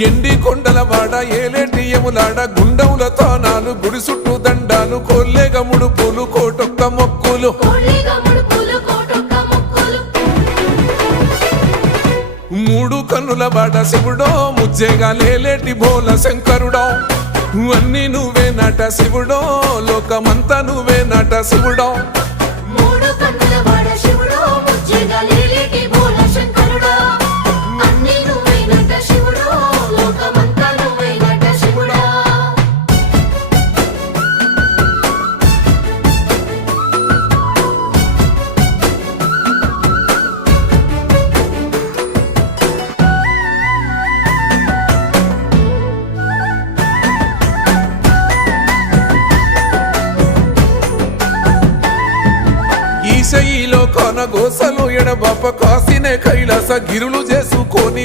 ఎండి కొండల వాడ ఏలేటి యములాడ గుండముల తానాలు గుడి చుట్టూ దండాలు కొల్లేగ ముడుపులు కోటొక్క మొక్కులు మూడు కన్నుల వాడ శివుడో ముజ్జేగా లేలేటి భోల శంకరుడో అన్నీ నువ్వే నట శివుడో లోకమంతా నువ్వే నట శివుడో ఈశయిలో కొన గోసలు ఎడబాప కాసినే కైలాస గిరులు చేసుకొని